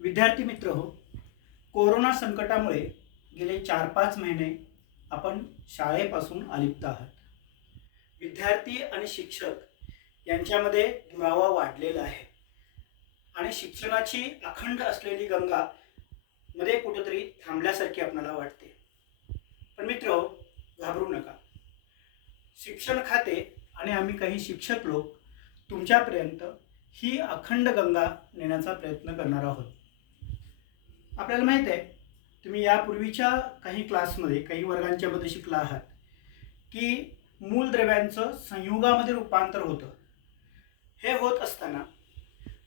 विद्यार्थी मित्र हो, कोरोना संकटामुळे गेले 4-5 महिने आपण शाळेपासून अलिप्त आहात. विद्यार्थी आणि शिक्षक यांच्यामध्ये दुरावा वाढलेला आहे आणि शिक्षणाची अखंड असलेली गंगा मध्ये कुठेतरी थांबल्यासारखी आपल्याला वाटते. पण मित्र हो, घाबरू नका. शिक्षण खाते आणि आम्ही काही शिक्षक लोक तुमच्यापर्यंत ही अखंड गंगा नेण्याचा प्रयत्न करणार आहोत. आपल्याला माहित आहे, तुम्ही यापूर्वीच्या काही क्लासमध्ये काही वर्गांच्यामध्ये शिकला आहात की मूलद्रव्यांचं संयुगामध्ये रूपांतर होतं. हे होत असताना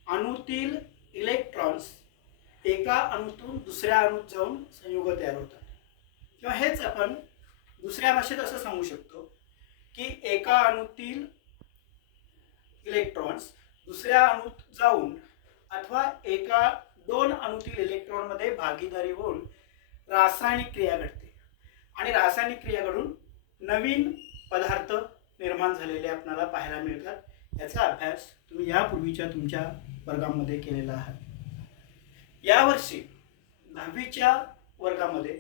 अणूतील इलेक्ट्रॉन्स एका अणूतून दुसऱ्या अणूत जाऊन संयुग तयार होतात. किंवा हेच आपण दुसऱ्या भाषेत असं सांगू शकतो की एका अणूतील इलेक्ट्रॉन्स दुसऱ्या अणूत जाऊन अथवा एका 2 अणूतील इलेक्ट्रॉनमध्ये भागीदारी होऊन रासायनिक क्रिया घडते आणि रासायनिक क्रिया घडून नवीन पदार्थ निर्माण झालेले आपल्याला पाहायला मिळतात. याचा अभ्यास तुम्ही यापूर्वीच्या तुमच्या वर्गामध्ये केलेला आहे. यावर्षी 10वीच्या वर्गामध्ये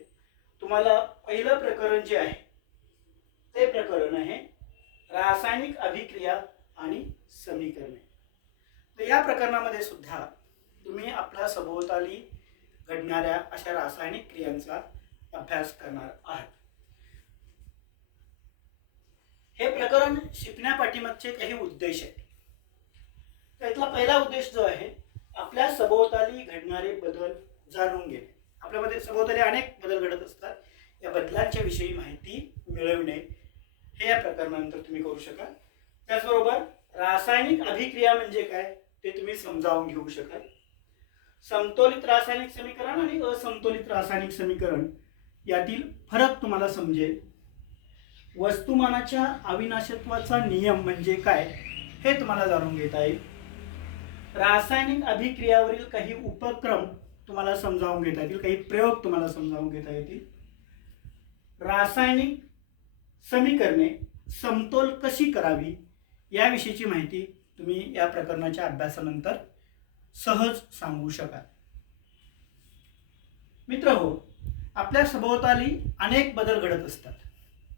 तुम्हाला पहिलं प्रकरण जे आहे ते प्रकरण आहे रासायनिक अभिक्रिया आणि समीकरणे. तर या प्रकरणामध्ये सुद्धा तुम्ही आपल्या सभोवताली घडणाऱ्या अशा रासायनिक क्रियांचा अभ्यास करणार आहात. हे प्रकरण शिकण्यापाठीमागचे काही उद्देश आहेत. त्यातला पहिला उद्देश जो आहे, आपल्या सभोवताली घडणारे बदल जाणून घेणे. आपल्यामध्ये सभोवताली अनेक बदल घडत असतात. या बदलांच्या विषयी माहिती मिळवणे हे या प्रकरणानंतर तुम्ही करू शकाल. त्याचबरोबर रासायनिक अभिक्रिया म्हणजे काय ते तुम्ही समजावून घेऊ शकाल. समतोलित रासायनिक समीकरण आणि असमतोलित रासायनिक समीकरण यातील फरक तुम्हाला समजेल. वस्तुमानाच्या अविनाशत्वाचा नियम म्हणजे काय हे तुम्हाला जाणून घेता येईल. रासायनिक अभिक्रियावरील काही उपक्रम तुम्हाला समजावून घेता येतील, काही प्रयोग तुम्हाला समजावून घेता येतील. रासायनिक समीकरणे समतोल कशी करावी याविषयीची माहिती तुम्ही या प्रकरणाच्या अभ्यासानंतर सहज सांगू शकाल. मित्र हो, आपल्या सभोवताली अनेक बदल घडत असतात,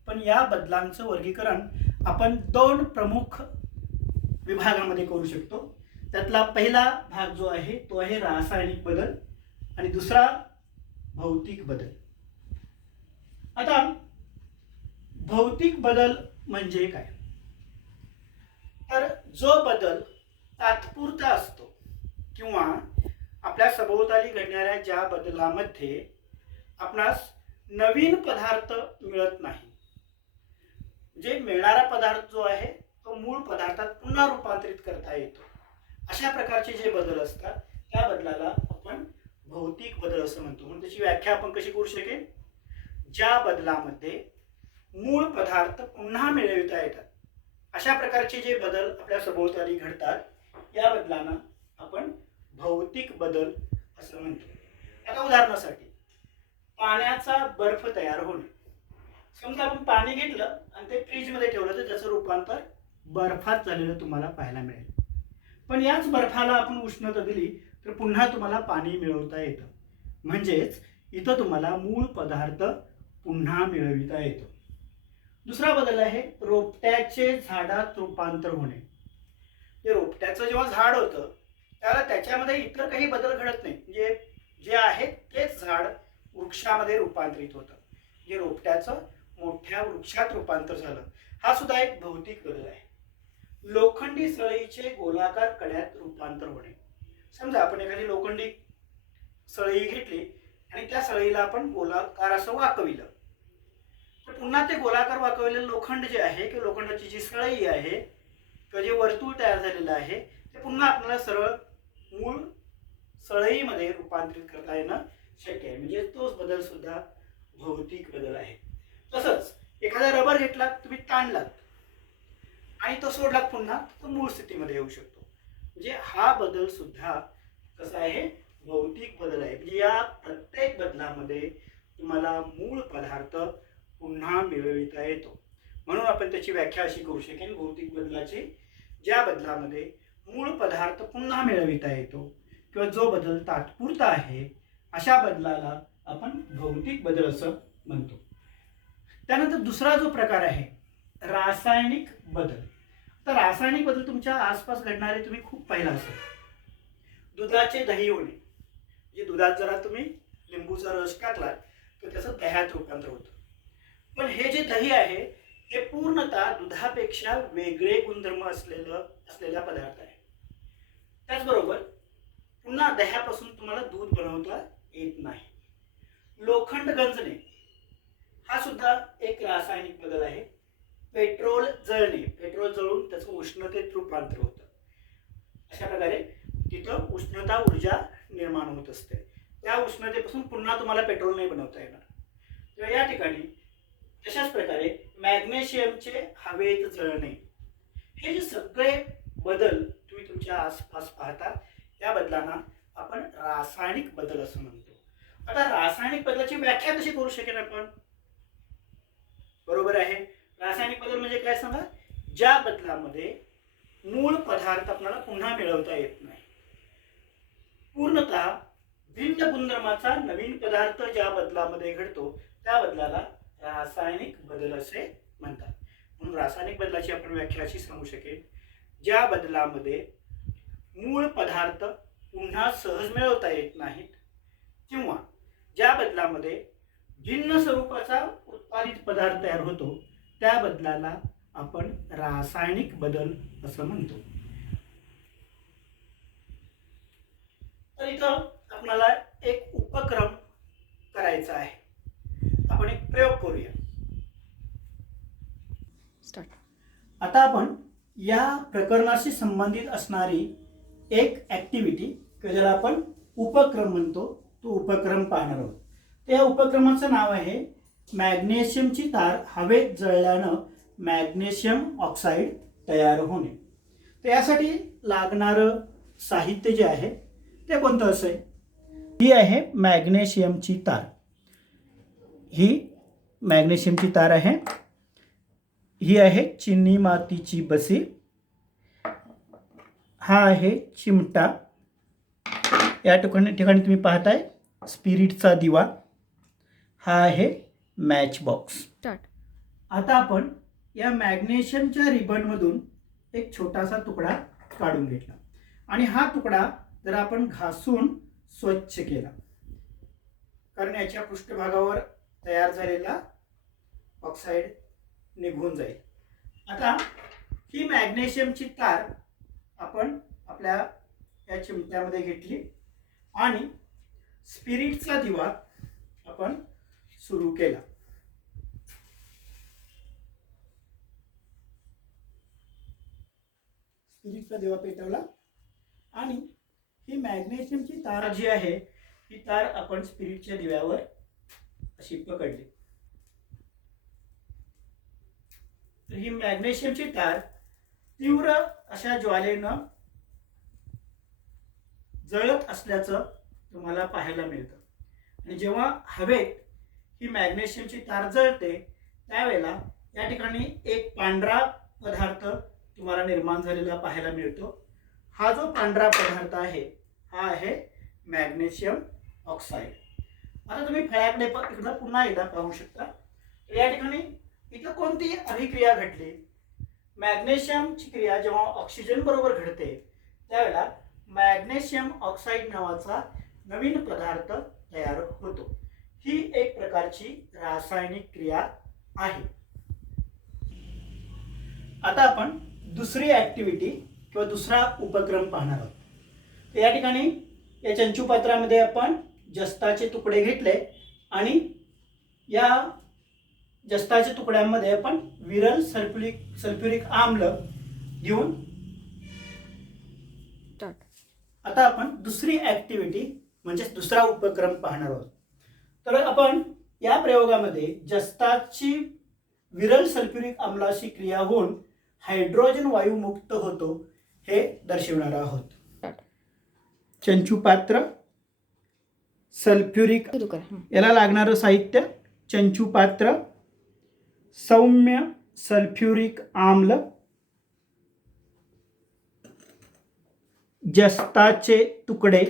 पण या बदलांचं वर्गीकरण आपण 2 प्रमुख विभागामध्ये करू शकतो. त्यातला पहिला भाग जो आहे तो आहे रासायनिक बदल आणि दुसरा भौतिक बदल. आता भौतिक बदल म्हणजे काय, तर जो बदल तात्पुरता असतो किंवा आपल्या सभोवताली घडणाऱ्या ज्या बदलामध्ये आपणास नवीन पदार्थ मिळत नाही, म्हणजे मिळणारा पदार्थ जो आहे तो मूळ पदार्थात पुन्हा रूपांतरित करता येतो, अशा प्रकारचे जे बदल असतात त्या बदलाला आपण भौतिक बदल असं म्हणतो. म्हणून त्याची व्याख्या आपण कशी करू शकेल, ज्या बदलामध्ये मूळ पदार्थ पुन्हा मिळविता येतात अशा प्रकारचे जे बदल आपल्या सभोवताली घडतात या बदलांना आपण भौतिक बदल असं म्हणतो. आता उदाहरणासाठी पाण्याचा बर्फ तयार होणे. समजा आपण पाणी घेतलं आणि ते फ्रीजमध्ये ठेवलं तर त्याचं रूपांतर बर्फात झालेलं तुम्हाला पाहायला मिळेल. पण याच बर्फाला आपण उष्णता दिली तर पुन्हा तुम्हाला पाणी मिळवता येतं. म्हणजेच इथं तुम्हाला मूळ पदार्थ पुन्हा मिळविता येतो. दुसरा बदल आहे रोपट्याचे झाडात रूपांतर होणे. ते रोपट्याचं जेव्हा झाड होतं त्याला त्याच्यामध्ये इतर काही बदल घडत नाही, म्हणजे जे आहे तेच झाड वृक्षामध्ये रूपांतरित होतं. जे रोपट्याचं मोठ्या वृक्षात रूपांतर झालं, हा सुद्धा एक भौतिक बदल आहे. लोखंडी सळईचे गोलाकार कड्यात रूपांतर होणे. समजा आपण एखादी लोखंडी सळई घेतली आणि त्या सळईला आपण गोलाकार असं वाकविलं, तर पुन्हा ते गोलाकार वाकवलेलं लोखंड जे आहे किंवा लोखंडाची जी सळई आहे किंवा जे वर्तुळ तयार झालेलं आहे ते पुन्हा आपल्याला सरळ मूळ सळईमध्ये रूपांतरित करता येणं शक्य आहे. म्हणजे तोच बदल सुद्धा भौतिक बदल आहे. तसंच एखादा रबर घेतला, तुम्ही ताणलात आणि तो सोडलात पुन्हा तो मूळ स्थितीमध्ये येऊ शकतो. म्हणजे हा बदल सुद्धा कसा आहे, भौतिक बदल आहे. म्हणजे या प्रत्येक बदलामध्ये तुम्हाला मूळ पदार्थ पुन्हा मिळविता येतो. म्हणून आपण त्याची व्याख्या अशी करू शकेन, भौतिक बदलाची ज्या बदलामध्ये मूळ पदार्थ पुन्हा मिळविता येतो किंवा जो बदल तात्पुरता आहे अशा बदलाला आपण भौतिक बदल असं म्हणतो. त्यानंतर दुसरा जो प्रकार आहे रासायनिक बदल. तर रासायनिक बदल तुमच्या आसपास घडणारे तुम्ही खूप पाहिला असेल. दुधाचे दही होणे, म्हणजे दुधात जरा तुम्ही लिंबूचा रस टाकला तर त्याचं दह्यात रूपांतर होतं. पण हे जे दही आहे हे पूर्णतः दुधापेक्षा वेगळे गुणधर्म असलेला पदार्थ आहे. त्याचबरोबर पुन्हा दह्यापासून तुम्हाला दूध बनवता येत नाही. लोखंड गंजणे हा सुद्धा एक रासायनिक बदल आहे. पेट्रोल जळणे, पेट्रोल जळून त्याचं उष्णतेत रूपांतर होतं. अशा प्रकारे तिथं उष्णता ऊर्जा निर्माण होत असते. त्या उष्णतेपासून पुन्हा तुम्हाला पेट्रोल नाही बनवता येणार. तर या ठिकाणी तशाच प्रकारे मॅग्नेशियमचे हवेत जळणे, हे जे सगळे बदल तुम्ही तुमच्या आसपास पाहता या बदलांना आपण रासायनिक बदल असं म्हणतो. आता रासायनिक बदलाची व्याख्या कशी करू शकेल आपण? बरोबर आहे, रासायनिक बदल म्हणजे काय सांगा? ज्या बदलामध्ये मूळ पदार्थ आपल्याला पुन्हा मिळवता येत नाही. पूर्णतः भिन्न गुणधर्माचा नवीन पदार्थ ज्या बदलामध्ये घडतो त्या बदलाला रासायनिक बदल असे म्हणतात. म्हणून रासायनिक बदलाची आपण व्याख्या अशी सांगू शकेल, ज्या बदलामध्ये मूळ पदार्थ पुन्हा सहज मिळवता येत नाहीत किंवा ज्या बदलामध्ये भिन्न स्वरूपाचा उत्पादित पदार्थ तयार होतो त्या बदलाला आपण रासायनिक बदल असं म्हणतो. तर इथं आपल्याला एक उपक्रम करायचा आहे. आपण एक प्रयोग करूया. आता आपण या प्रकरणाशी संबंधित असणारी एक ऍक्टिव्हिटी ज्याला आपण उपक्रम म्हणतो तो उपक्रम पाहणार आहोत. त्या उपक्रमाचं नाव आहे मॅग्नेशियमची तार हवेत जळल्यानं मॅग्नेशियम ऑक्साईड तयार होणे. तर यासाठी लागणारं साहित्य जे आहे ते कोणतं असेल? ही आहे मॅग्नेशियमची तार. ही मॅग्नेशियमची तार आहे. ही आहे चिनी मातीची बसी. हा आहे चिमटा. या ठिकाणी तुम्ही पाहताय स्पिरिटचा दिवा. हा आहे मॅच बॉक्स. आता आपण या मॅग्नेशियमच्या रिबनमधून एक छोटासा तुकडा काढून घेतला आणि हा तुकडा जर आपण घासून स्वच्छ केला, कारण याच्या पृष्ठभागावर तयार झालेला ऑक्साईड निघून जाईल. आता ही मॅग्नेशियमची तार आपण आपल्या या चिमट्यामध्ये घेतली आणि स्पिरिटचा दिवा आपण सुरू केला. स्पिरिटचा दिवा पेटवला आणि ही मॅग्नेशियमची तार जी आहे ही तार आपण स्पिरिटच्या दिव्यावर अशी पकडली. तर ही मॅग्नेशियमची तार तीव्र अशा ज्वालेनं जळत असल्याचं तुम्हाला पाहायला मिळतं. आणि जेव्हा हवेत ही मॅग्नेशियमची तार जळते त्यावेळेला या ठिकाणी एक पांढरा पदार्थ तुम्हाला निर्माण झालेला पाहायला मिळतो. हा जो पांढरा पदार्थ आहे हा आहे मॅग्नेशियम ऑक्साईड. आता तुम्ही फळ्याकडे इकडं पुन्हा एकदा पाहू शकता. या ठिकाणी इथं कोणती अभिक्रिया घडली? मॅग्नेशियमची क्रिया जेव्हा ऑक्सिजन बरोबर घडते त्यावेळेला मॅग्नेशियम ऑक्साईड नावाचा नवीन पदार्थ तयार होतो. ही एक प्रकारची रासायनिक क्रिया आहे. आता आपण दुसरी ऍक्टिव्हिटी किंवा दुसरा उपक्रम पाहणार आहोत. तर या ठिकाणी या चंचुपात्रामध्ये आपण जस्ताचे तुकडे घेतले आणि या जस्ताच्या तुकड्यांमध्ये आपण विरल सल्फ्युरिक आम्ल घेऊन आता आपण दुसरी ऍक्टिव्हिटी म्हणजे दुसरा उपक्रम पाहणार आहोत. तर आपण या प्रयोगामध्ये जस्ताची विरल सल्फ्युरिक आम्लाशी क्रिया होऊन हायड्रोजन वायू मुक्त होतो हे दर्शवणार आहोत. चंचुपात्र, सल्फ्युरिक, याला लागणारं साहित्य चंचुपात्र, सौम्य सल्फ्युरिक आम्ल, जस्ताचे तुकडे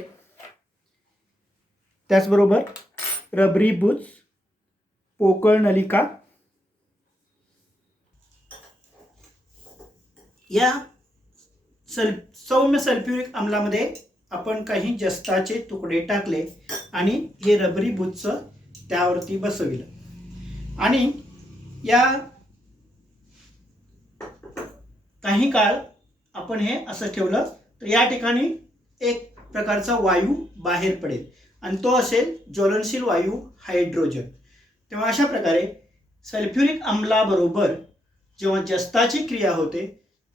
त्याचबरोबर रबरी बुच, पोकळ नलिका या सौम्य सल्फ्युरिक आम्लामध्ये आपण काही जस्ताचे तुकडे टाकले आणि हे रबरी बुचचं त्यावरती बसविलं आणि या काही काळ आपण हे असं ठेवलं तर या ठिकाणी एक प्रकारचा वायू बाहेर पडेल आणि तो असेल ज्वलनशील वायू हायड्रोजन. तेव्हा अशा प्रकारे सल्फ्युरिक आम्लाबरोबर जेव्हा जस्ताची क्रिया होते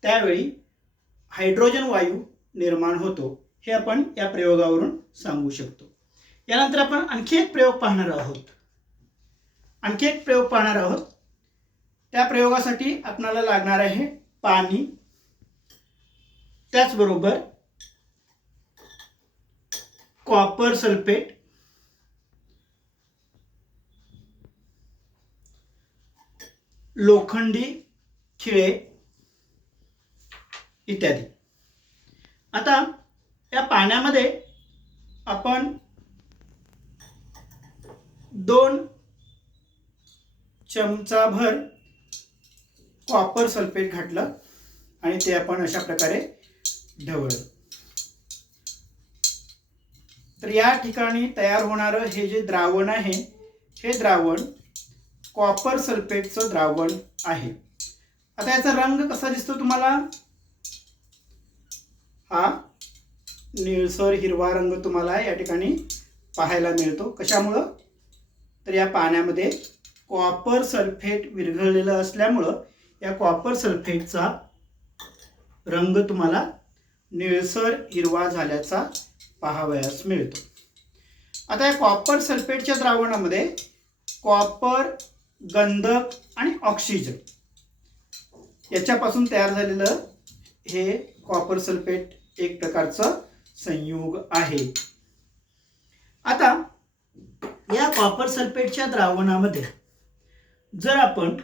त्यावेळी हायड्रोजन वायू निर्माण होतो, हे आपण या प्रयोगावरून सांगू शकतो. यानंतर आपण आणखी एक प्रयोग पाहणार आहोत. त्या प्रयोगासाठी आपल्याला लागणार आहे पाणी, त्याचबरोबर कॉपर सल्फेट, लोखंडी खिळे इत्यादी. आता या पाण्यामध्ये आपण 2 चमचाभर कॉपर सल्फेट घातलं आणि ते आपण अशा प्रकारे ढवळलं. तर या ठिकाणी तयार होणारं हे जे द्रावण आहे हे द्रावण कॉपर सल्फेटचं द्रावण आहे. आता याचा रंग कसा दिसतो तुम्हाला? हा निळसर हिरवा रंग तुम्हाला या ठिकाणी पाहायला मिळतो. कशामुळं? तर या पाण्यामध्ये कॉपर सल्फेट विरघळलेलं असल्यामुळं या कॉपर सल्फेटचा रंग तुम्हाला निळसर हिरवा झाल्याचा पाहावयास मिळतो. आता या कॉपर सल्फेटच्या द्रावणामध्ये कॉपर, गंधक आणि ऑक्सिजन याच्यापासून तयार झालेलं हे कॉपर सल्फेट एक प्रकारचं संयुग आहे. आता या कॉपर सल्फेटच्या द्रावणामध्ये जर आपण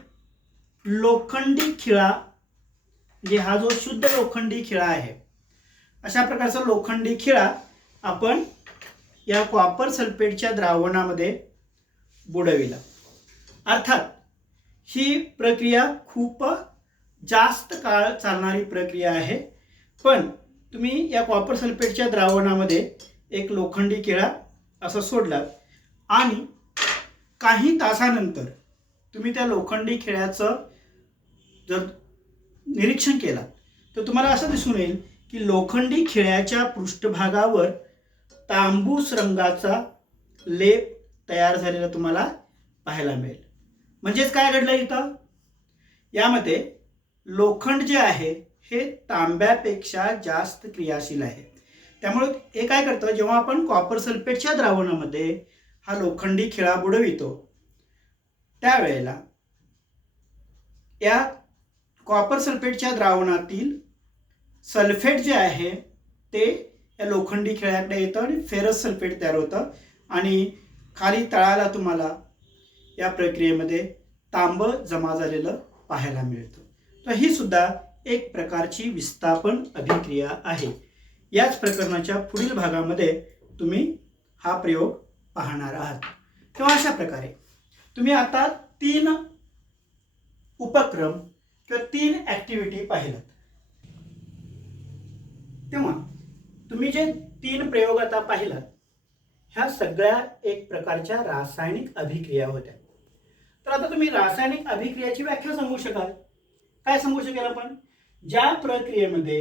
लोखंडी खिळा, म्हणजे हा जो शुद्ध लोखंडी खिळा आहे, अशा प्रकारचा लोखंडी खिळा आपण या कॉपर सल्फेटच्या द्रावणामध्ये बुडविला. अर्थात ही प्रक्रिया खूप जास्त काळ चालणारी प्रक्रिया आहे, पण तुम्ही या कॉपर सल्फेटच्या द्रावणामध्ये एक लोखंडी खिळा असं सोडलात आणि काही तासानंतर तुम्ही त्या लोखंडी खिळ्याचं जर निरीक्षण केलं तर तुम्हाला असं दिसून येईल की लोखंडी खिळ्याच्या पृष्ठभागावर तांबूस रंगाचा लेप तयार झालेला तुम्हाला पाहायला मिळेल. म्हणजेच काय घडलं इथं? यामध्ये लोखंड जे आहे हे तांब्यापेक्षा जास्त क्रियाशील आहे. त्यामुळे हे काय करतं, जेव्हा आपण कॉपर सल्फेटच्या द्रावणामध्ये हा लोखंडी खिळा बुडवितो त्यावेळेला या कॉपर सल्फेटच्या द्रावणातील सल्फेट जे आहे ते या लोखंडी खिळ्याकडे येतं आणि फेरस सल्फेट तयार होतं आणि खाली तळाला तुम्हाला या प्रक्रियेमध्ये तांब जमा झालेलं पाहायला मिळतं. तर ही सुद्धा एक प्रकारची विस्थापन अभिक्रिया आहे. याच प्रकरणाच्या पुढील भागामध्ये तुम्ही हा प्रयोग पाहणार आहात. तेव्हा अशा प्रकारे तुम्ही आता 3 उपक्रम किंवा 3 ॲक्टिव्हिटी पाहिलात. तेव्हा तुम्ही जे 3 प्रयोग आता पाहिलात ह्या सगळ्या एक प्रकारच्या रासायनिक अभिक्रिया होत्या. तर आता तुम्ही रासायनिक अभिक्रियाची व्याख्या सांगू शकाल. काय सांगू शकाल आपण? ज्या प्रक्रियेमध्ये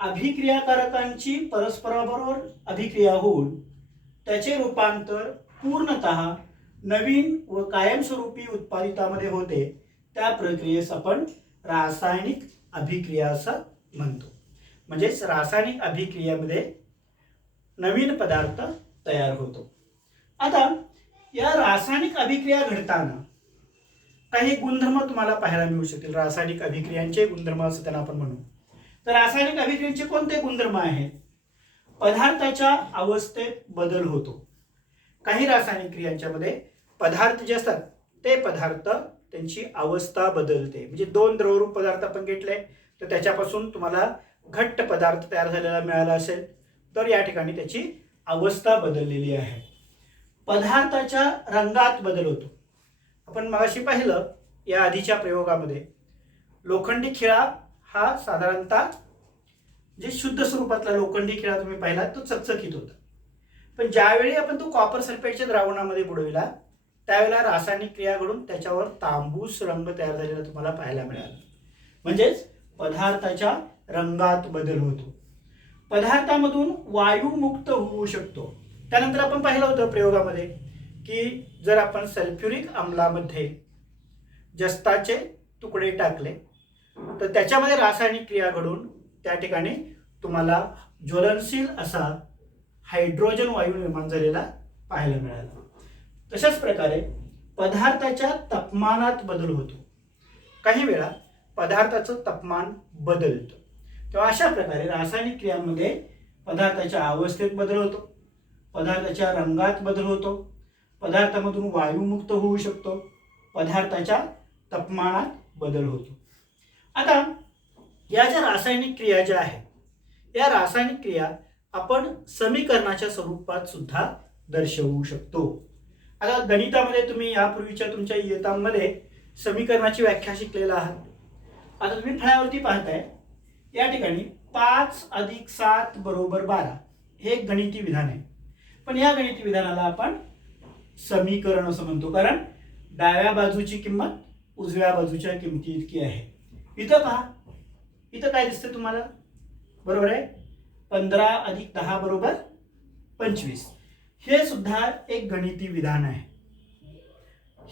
अभिक्रियाकारकांची परस्पराबरोबर अभिक्रिया होऊन त्याचे रूपांतर पूर्णतः नवीन व कायमस्वरूपी उत्पादितामध्ये होते त्या प्रक्रियेस आपण रासायनिक अभिक्रिया असं म्हणतो. म्हणजेच रासायनिक अभिक्रियेमध्ये नवीन पदार्थ तयार होतो. आता या रासायनिक अभिक्रिया घडताना काही गुणधर्म तुम्हाला पाहायला मिळू शकतील. रासायनिक अभिक्रियांचे गुणधर्म असं त्यांना आपण म्हणू. तर रासायनिक अभिक्रियांचे कोणते गुणधर्म आहेत? पदार्थाच्या अवस्थेत बदल होतो. काही रासायनिक क्रियांच्यामध्ये पदार्थ जे असतात ते पदार्थ त्यांची अवस्था बदलते. म्हणजे 2 द्रवरूप पदार्थ आपण घेतले तर त्याच्यापासून तुम्हाला घट्ट पदार्थ तयार झालेला मिळाला असेल तर या ठिकाणी त्याची अवस्था बदललेली आहे. पदार्थाच्या रंगात बदल होतो. आपण मगाशी पाहिलं या आधीच्या प्रयोगामध्ये लोखंडी खिळा हा साधारणतः जे शुद्ध स्वरूपातला लोखंडी खिळा तुम्ही पाहिला तो चकचकीत होता, पण ज्यावेळी आपण तो कॉपर सल्फेटच्या द्रावणामध्ये बुडविला त्यावेळेला रासायनिक क्रिया घडून त्याच्यावर तांबूस रंग तयार झालेला तुम्हाला पाहायला मिळाला. म्हणजेच पदार्थाच्या रंगात बदल होतो. पदार्थामधून वायू मुक्त होऊ शकतो. त्यानंतर आपण पाहिलं होतं प्रयोगामध्ये की जर आपण सल्फ्युरिक आम्लामध्ये जस्ताचे तुकडे टाकले तर त्याच्यामध्ये रासायनिक क्रिया घडून त्या ठिकाणी तुम्हाला ज्वलनशील असा हायड्रोजन वायू निर्माण झालेला पाहायला मिळाला. तशाच प्रकारे पदार्थाच्या तापमानात बदल होतो. काही वेळा पदार्थाचं तापमान बदलतं तेव्हा अशा प्रकारे रासायनिक क्रियांमध्ये पदार्थाच्या अवस्थेत बदल होतो, पदार्थाच्या रंगात बदल होतो, पदार्थामधून वायू मुक्त होऊ शकतो, पदार्थाच्या तापमानात बदल होतो. आता या ज्या रासायनिक क्रिया ज्या आहेत या रासायनिक क्रिया आपण समीकरणाच्या स्वरूपात सुद्धा दर्शवू शकतो. आता गणितामध्ये तुम्ही यापूर्वीच्या तुमच्या इयत्तांमध्ये समीकरणाची व्याख्या शिकलेला आहात. आता तुम्ही फळ्यावरती पाहताय या ठिकाणी 5 + 7 = 12 हे एक गणिती विधान आहे, पण या गणिती विधानाला आपण समीकरण असं म्हणतो कारण डाव्या बाजूची किंमत उजव्या बाजूच्या किमती इतकी आहे. इथं पहा, इथं काय दिसतं तुम्हाला? बरोबर आहे, 15 + 10 = 25. हे सुद्धा एक गणिती विधान आहे.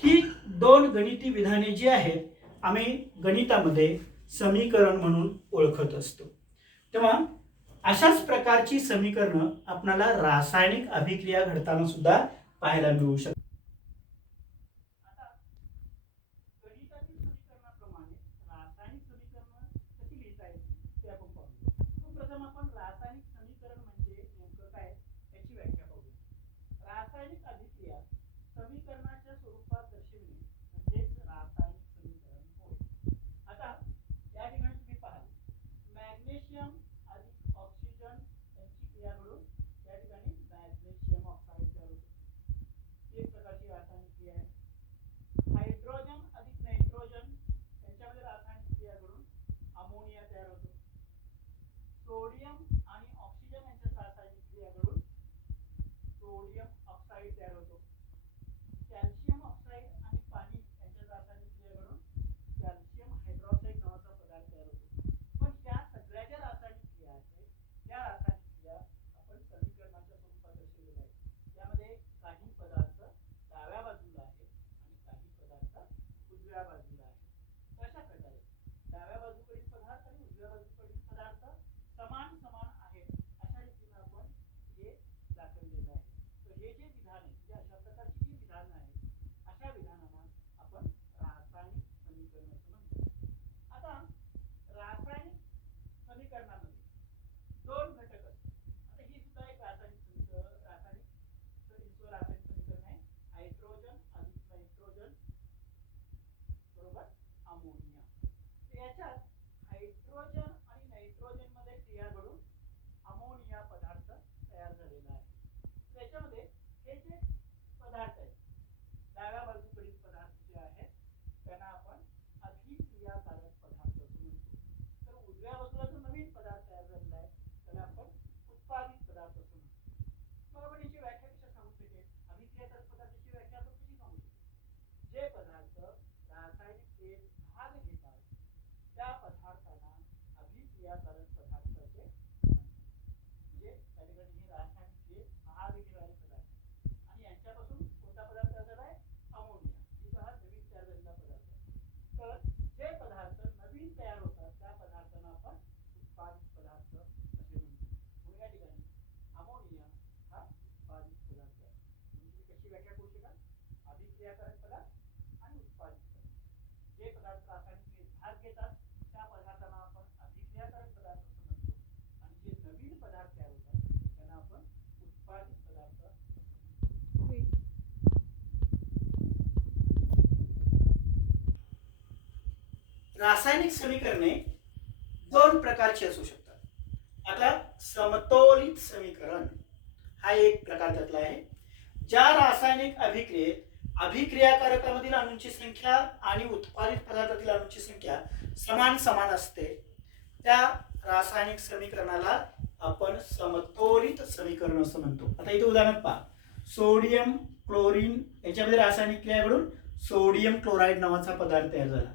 ही दोन गणिती विधाने जी आहेत आम्ही गणितामध्ये समीकरण म्हणून ओळखत असतो. तेव्हा अशाच प्रकारची समीकरणं आपल्याला रासायनिक अभिक्रिया घडताना सुद्धा पाहायला मिळू शकतात. रासायनिक अभिक्रिया समीकरणाच्या स्वरूपात दर्शविणे म्हणजेच रासायनिक समीकरण होय. आता या ठिकाणी तुम्ही पाहाल मॅग्नेशियम अधिक ऑक्सिजन यांची क्रिया घडून या ठिकाणी मॅग्नेशियम ऑक्साईड तयार होतो. एक प्रकारची रासायनिक क्रिया आहे. हायड्रोजन अधिक नायट्रोजन यांच्यामध्ये रासायनिक क्रिया घडून अमोनिया तयार होतो. सोडियम आणि ऑक्सिजन यांच्यात रासायनिक क्रिया घडून सोडियम ऑक्साईड तयार होतो. कॅल्शियम ऑक्साईड आणि पाणी यांच्यात रासायनिक क्रिया घडून कॅल्शियम हायड्रॉक्साईड नावाचा पदार्थ तयार होतो. पण या सगळ्या ज्या रासायनिक क्रिया आहेत या रासायनिक क्रिया आपण समीकरणाच्या स्वरूपात दर्शवलेल्या आहेत. यामध्ये काही पदार्थ डाव्या बाजूला आहेत आणि काही पदार्थ उजव्या बाजूला आहेत. अशा प्रकारे डाव्या बाजूकडील पदार्थ आणि उजव्या बाजूकडील पदार्थ समान आहेत अशा रीतीने आपण हे दाखवलेलं आहे. हे जे विधान आहे म्हणजे अशा प्रकारची जी विधानं आहेत अशा विधानांना आपण रासायनिक समीकरण असं म्हणतो. आता रासायनिक समीकरणामध्ये दोन घटक असतात. आता ही सुद्धा एक रासायनिक समीकरण आहे. हायड्रोजन अधिक नायट्रोजन बरोबर अमोनिया. याच्यात हायड्रोजन आणि नायट्रोजन मध्ये क्रिया घडून अमोनिया पदार्थ तयार झालेला आहे. त्याच्यामध्ये हे जे पदार्थ आहेत डाव्या बाजूकडील पदार्थ जे आहेत त्यांना आपण अभिक्रियाकारक पदार्थ असं म्हणतो. तर उजव्या बाजूला जो नवीन पदार्थ तयार झालेला आहे त्याला आपण उत्पादित पदार्थ असं म्हणतो. मग आपण याची व्याख्या कशी सांगू शकेल? अभिक्रियाकारक पदार्थाची व्याख्या आपण कशी सांगू शकेल? जे पदार्थ रासायनिक क्रियेत भाग घेतात त्या पदार्थांना अभिक्रियाकारक पदार्थ असे म्हणजे त्या ठिकाणी हे रासायनिक क्रियेत भाग घेणारे पदार्थ आणि यांच्यापासून कोणता पदार्थ तयार झाला आहे? अमोनिया. इथं हा नवीन तयार झालेला पदार्थ आहे. तर जे पदार्थ नवीन तयार होतात त्या पदार्थांना आपण उत्पादित पदार्थ असे म्हणतो. म्हणून या ठिकाणी अमोनिया हा उत्पादित पदार्थ आहे. म्हणजे कशी व्याख्या करू शकाल? अभिक्रियाकारक पदार्थ आणि उत्पादित पदार्थ. जे पदार्थ रासायनिक क्रियेत भाग घेतात त्या पदार्थांना आपण अभिक्रियाकारक पदार्थ असं म्हणतो आणि जे नवीन पदार्थ तयार होतात त्यांना आपण उत्पादित पदार्थ असं म्हणतो. रासायनिक समीकरणे दोन प्रकारची असू शकतात. आता समतोलित समीकरण हा एक प्रकार त्यातला आहे. ज्या रासायनिक अभिक्रियेत अभिक्रियाकारकामधील अणूंची संख्या आणि उत्पादित पदार्थातील अणूंची संख्या समान समान असते त्या रासायनिक समीकरणाला आपण समतोलित समीकरण असं म्हणतो. आता इथे उदाहरण पहा. सोडियम क्लोरीन याच्यामध्ये रासायनिक क्रिया घडून सोडियम क्लोराईड नावाचा पदार्थ तयार झाला.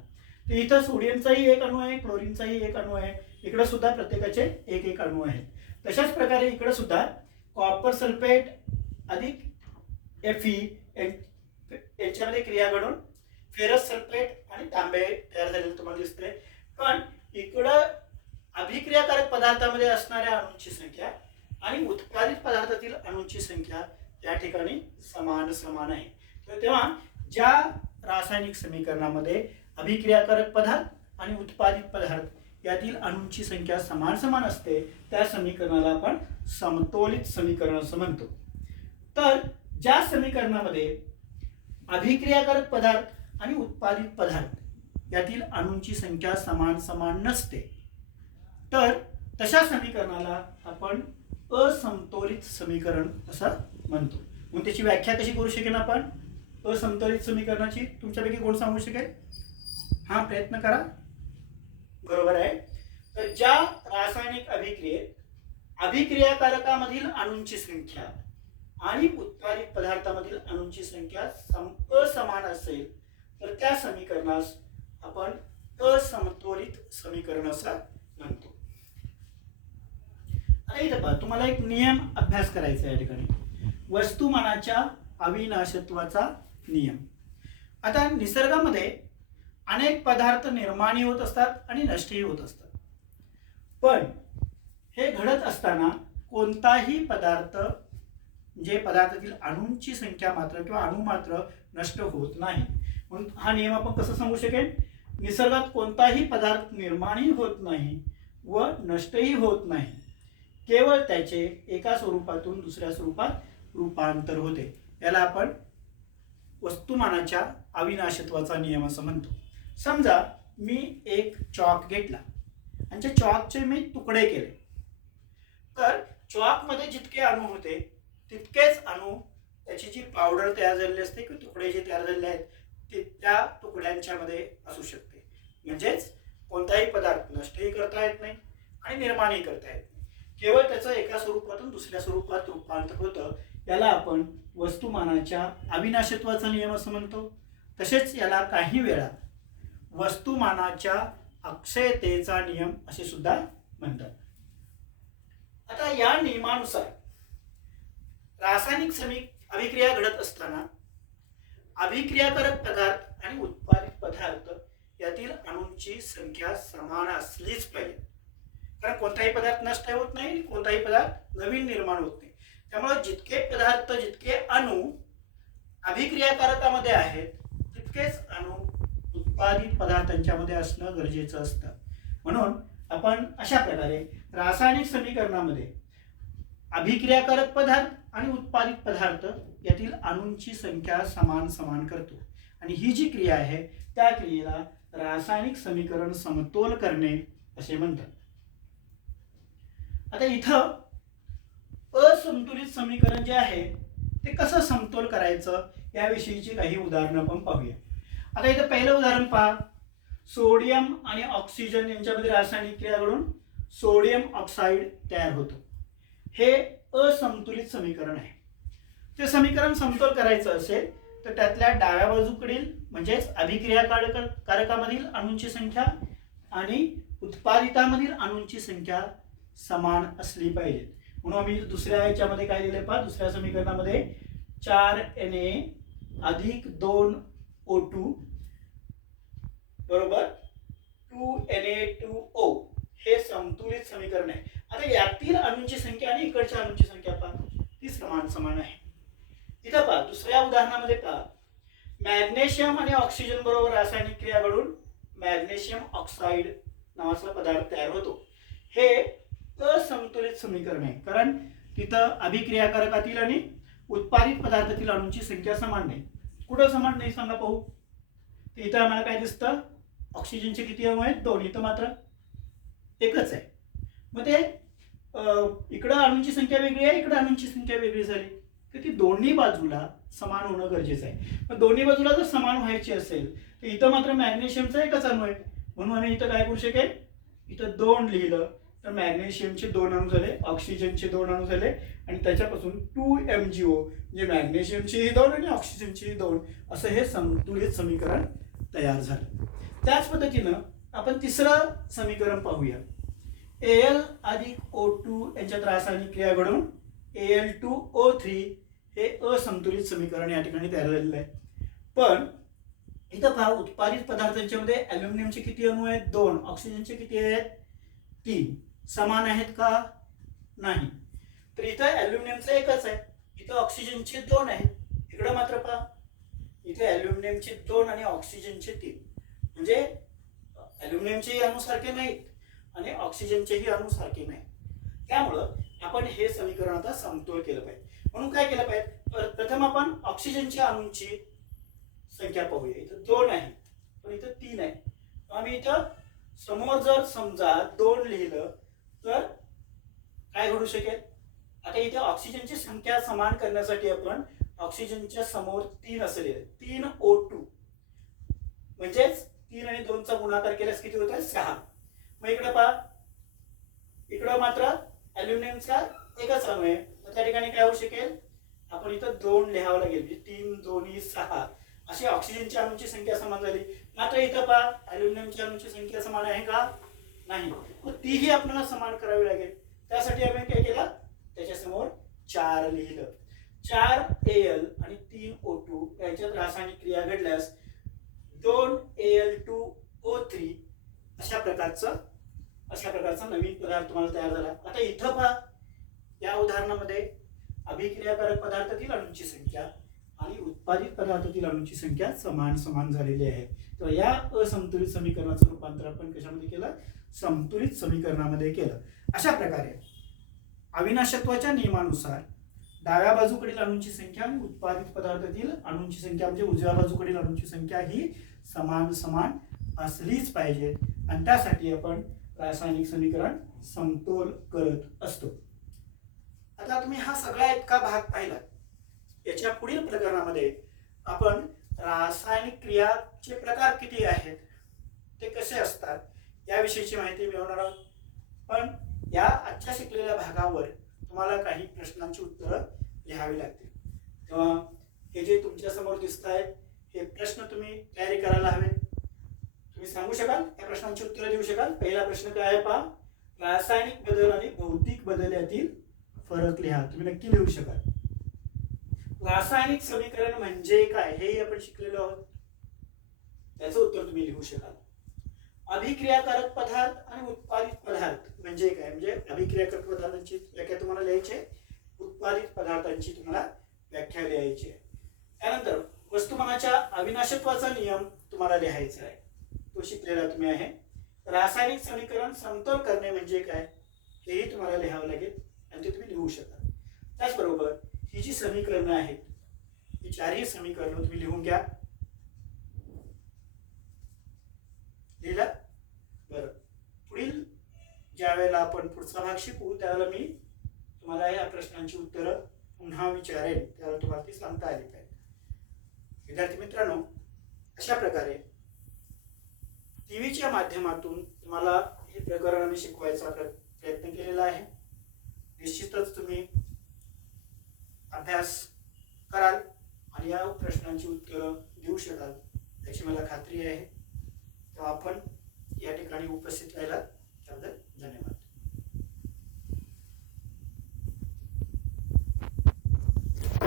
तर इथं सोडियमचाही एक अणू आहे, क्लोरीनचाही एक अणू आहे. इकडे सुद्धा प्रत्येकाचे एक एक अणू आहेत. तशाच प्रकारे इकडे सुद्धा कॉपर सल्फेट अधिक Fe यांच्यामध्ये क्रिया घडून फेरस सल्फेट आणि तांबे तयार झालेले तुम्हाला दिसते. पण इकडं अभिक्रियाकारक पदार्थामध्ये असणाऱ्या अणूंची संख्या आणि उत्पादित पदार्थातील अणूंची संख्या या ठिकाणी समान समान आहे. तर तेव्हा ज्या रासायनिक समीकरणामध्ये अभिक्रियाकारक पदार्थ आणि उत्पादित पदार्थ यातील अणूंची संख्या समान समान असते त्या समीकरणाला आपण समतोलित समीकरण असं म्हणतो. तर ज्या समीकरणामध्ये अभिक्रियाकारक पदार्थ आणि उत्पादित पदार्थ यातील अणूंची संख्या समान समान नसते तर तशा समीकरणाला आपण असमतोलित समीकरण असं म्हणतो. मग त्याची व्याख्या कशी करू शकेन आपण असमतोलित समीकरणाची? तुमच्यापैकी कोण सांगू शकेल? हा प्रयत्न करा. बरोबर आहे. तर ज्या रासायनिक अभिक्रियेत अभिक्रियाकारकामधील अणूंची संख्या आणि उत्पादित पदार्थामधील अणूंची संख्या असमान असेल तर त्या समीकरणास आपण असमतोलित समीकरण असं म्हणतो. आता इथं पहा, तुम्हाला एक नियम अभ्यास करायचा आहे या ठिकाणी. वस्तुमानाच्या अविनाशत्वाचा नियम. आता निसर्गामध्ये अनेक पदार्थ निर्माणही होत असतात आणि नष्टही होत असतात. पण हे घडत असताना कोणताही पदार्थ जे पदार्थातील अणूंची संख्या मात्र किंवा अणू मात्र नष्ट होत नाही. म्हणून हा नियम आपण कसं सांगू शकेल? निसर्गात कोणताही पदार्थ निर्माणही होत नाही व नष्टही होत नाही, केवळ त्याचे एका स्वरूपातून दुसऱ्या स्वरूपात रूपांतर होते. याला आपण वस्तुमानाच्या अविनाशत्वाचा नियम असं म्हणतो. समजा मी एक चॉक घेतला आणि त्या चॉकचे मी तुकडे केले तर चॉकमध्ये जितके अणू होते तितकेच अणू त्याची जी पावडर तयार झालेली असते किंवा तुकडे जे तयार झालेले आहेत ते त्या तुकड्यांच्या मध्ये असू शकते. म्हणजेच कोणताही पदार्थ नष्टही करता येत नाही आणि निर्माणही करता येत नाही, केवळ त्याचं एका स्वरूपातून दुसऱ्या स्वरूपात रूपांतर होतं. याला आपण वस्तुमानाच्या अविनाशत्वाचा नियम असं म्हणतो. तसेच याला काही वेळा वस्तुमानाच्या अक्षयतेचा नियम असे सुद्धा म्हणतात. आता या नियमानुसार रासायनिक अभिक्रिया घडत असताना अभिक्रियाकारक पदार्थ आणि उत्पादित पदार्थ यातील अणूंची संख्या समान असलीच पाहिजे. कारण कोणताही पदार्थ नष्ट होत नाही, कोणताही पदार्थ नवीन निर्माण होत नाही. त्यामुळे जितके पदार्थ जितके अणू अभिक्रियाकारकामध्ये आहेत तितकेच अणू उत्पादित पदार्थांच्या मध्ये असणं गरजेचं असतं. म्हणून आपण अशा प्रकारे रासायनिक समीकरणामध्ये अभिक्रियाकारक पदार्थ आणि उत्पादित पदार्थ यातील अणूंची संख्या समान समान करतो आणि ही जी क्रिया आहे त्या क्रियेला रासायनिक समीकरण समतोल करणे असे म्हणतात. आता इथं असंतुलित समीकरण जे आहे ते कसं समतोल करायचं याविषयीची काही उदाहरणं आपण पाहूया. आता इथं पहिलं उदाहरण पहा. सोडियम आणि ऑक्सिजन यांच्यामध्ये रासायनिक क्रिया घडून सोडियम ऑक्साईड तयार होतो. हे असंतुलित समीकरण आहे. ते समीकरण समतोल करायचं असेल तर त्यातल्या डाव्या बाजूकडील म्हणजेच अभिक्रियाकारकामधील अणूंची संख्या आणि उत्पादितामधील अणूंची संख्या समान असली पाहिजे. म्हणून आम्ही दुसऱ्या याच्यामध्ये काय दिले पहा, दुसऱ्या समीकरणामध्ये 4Na अधिक 2O2 बरोबर 2Na2O हे समतुलित समीकरण आहे. आता यातील अणूंची संख्या आणि इकडच्या अणूंची संख्या पहा ती समान समान आहे. इथं पहा दुसऱ्या उदाहरणामध्ये पहा, मॅग्नेशियम आणि ऑक्सिजन बरोबर रासायनिक क्रिया घडून मॅग्नेशियम ऑक्साईड नावाचा पदार्थ तयार होतो. हे असंतुलित समीकरण आहे कारण तिथं अभिक्रियाकारकातील आणि उत्पादित पदार्थातील अणूंची संख्या समान नाही. कुठं समान नाही सांगा पाहू. इथं आम्हाला काय दिसतं, ऑक्सिजनचे किती अणू आहेत? 2. इथं मात्र एकच आहे. मग ते इकडं अणूंची संख्या वेगळी आहे, इकडं अणूंची संख्या वेगळी झाली. तर ती दोन्ही बाजूला समान होणं गरजेचं आहे. पण दोन्ही बाजूला जर समान व्हायची असेल तर इथं मात्र मॅग्नेशियमचा एकच अणू आहे, म्हणून आम्ही इथं काय करू शकेल, इथं 2 लिहिलं तर मॅग्नेशियमचे 2 अणू झाले, ऑक्सिजनचे 2 अणू झाले आणि त्याच्यापासून 2MgO म्हणजे मॅग्नेशियमचेही 2 आणि ऑक्सिजनचेही 2 असं हे संतुलित समीकरण तयार झालं. त्याच पद्धतीनं आपण तिसरं समीकरण पाहूया. Al अधिक O2 यांच्यात रासायनिक क्रिया घडून Al2O3 हे असंतुलित समीकरण या ठिकाणी तयार झालेलं आहे. पण इथं पहा, उत्पादित पदार्थांच्या मध्ये अल्युमिनियमचे किती अणू आहेत, 2, ऑक्सिजनचे किती आहेत, 3. समान आहेत का, नाही. तर इथं अल्युमिनियमचं एकच आहे, इथं ऑक्सिजनचे 2 आहेत. इकडं मात्र पहा, इथे अल्युमिनियमचे 2 आणि ऑक्सिजनचे 3, म्हणजे अल्युमिनियमचेही अणू सारखे नाहीत आणि ऑक्सिजनचेही अणू सारखे नाहीत. त्यामुळं आपण हे समीकरण आता समतोल केलं पाहिजे. म्हणून काय केलं पाहिजे, प्रथम आपण ऑक्सिजनच्या अणूंची संख्या पाहूया. इथं 2 आहे पण इथं 3 आहे. आम्ही इथं समोर जर समजा 2 लिहिलं तर काय घडू शकेल, आता इथे ऑक्सिजनची संख्या समान करण्यासाठी आपण ऑक्सिजनच्या समोर 3 असं लिहिलं, 3O2 म्हणजेच 3 आणि 2चा गुणाकार केल्यास किती होतं, 6. मग इकडे पहा, इकडं मात्र अल्युमिनियमचा एकच अणू आहे, तर त्या ठिकाणी काय होऊ शकेल, आपण इथं 2 लिहावं लागेल, म्हणजे 3 2 6 अशी ऑक्सिजनच्या अणूंची संख्या समान झाली. मात्र इथं पहा, अल्युमिनियमच्या अणूंची संख्या समान आहे का, नाही. मग तीही आपल्याला समान करावी लागेल. त्यासाठी आम्ही काय केलं, त्याच्यासमोर 4 लिहिलं. 4Al आणि 3O2 यांच्यात रासायनिक क्रिया घडल्यास 2Al2O3 अशा प्रकारचा नवीन पदार्थ तुम्हाला तयार झाला. आता इथं पहा, या उदाहरणामध्ये अभिक्रियाकारक पदार्थातील अणूंची संख्या आणि उत्पादित पदार्थातील अणूंची संख्या समान झालेली आहे. तर या असंतुलित समीकरणाचं रूपांतर आपण कशामध्ये केलं, संतुलित समीकरणामध्ये केलं. अशा प्रकारे अविनाशत्वाच्या नियमानुसार डाव्या बाजूकडील अणूंची संख्या आणि उत्पादित पदार्थातील अणूंची संख्या म्हणजे उजव्या बाजूकडील अणूंची संख्या ही समान असलीच पाहिजे आणि त्यासाठी आपण रासायनिक समीकरण समतोल करत असतो. आता तुम्ही हा सगळा इतका भाग पाहिला. याच्या पुढील प्रकरणामध्ये आपण रासायनिक क्रियाचे प्रकार किती आहेत, ते कसे असतात याविषयीची माहिती मिळवणार आहोत. पण या आजच्या शिकलेल्या भागावर तुम्हाला काही प्रश्नांची उत्तरं लिहावी लागतील. तेव्हा हे जे तुमच्या समोर दिसत आहेत हे प्रश्न तुम्ही तयारी करायला हवेत. तुम्ही सांगू शकाल, या प्रश्नांची उत्तरं देऊ शकाल. पहिला प्रश्न काय आहे पहा, रासायनिक बदल आणि भौतिक बदल यातील फरक लिहा. तुम्ही नक्की लिहू शकाल. रासायनिक समीकरण म्हणजे काय हेही आपण शिकलेलो आहोत, त्याचं उत्तर तुम्ही लिहू शकाल. अभिक्रियाकारक पदार्थ आणि उत्पादित पदार्थ म्हणजे काय, म्हणजे अभिक्रियाकारक पदार्थांची व्याख्या तुम्हाला लिहायची आहे, उत्पादित पदार्थांची तुम्हाला व्याख्या लिहायची आहे. त्यानंतर वस्तुमानाच्या अविनाशत्वाचा नियम तुम्हाला लिहायचा आहे, तो शिकलेला तुम्ही आहे. रासायनिक समीकरण समतोल करणे म्हणजे काय हेही तुम्हाला लिहावं लागेल आणि ते तुम्ही लिहू शकाल. त्याचबरोबर ही जी समीकरणं आहेत, ही 4ही समीकरणं तुम्ही लिहून घ्या. लिहिलं बरं. पुढील ज्या वेळेला आपण पुढचा भाग शिकू त्यावेळेला मी तुम्हाला या प्रश्नांची उत्तरं पुन्हा विचारेल, त्यावेळेला तुम्हाला ती सांगता आली पाहिजे. विद्यार्थी मित्रांनो, अशा प्रकारे टीव्हीच्या माध्यमातून तुम्हाला हे प्रकरण आम्ही शिकवायचा प्रयत्न केलेला आहे. निश्चितच तुम्ही अभ्यास कराल आणि या प्रश्नांची उत्तरं देऊ शकाल याची मला खात्री आहे. तर आपण या ठिकाणी उपस्थित राहिलात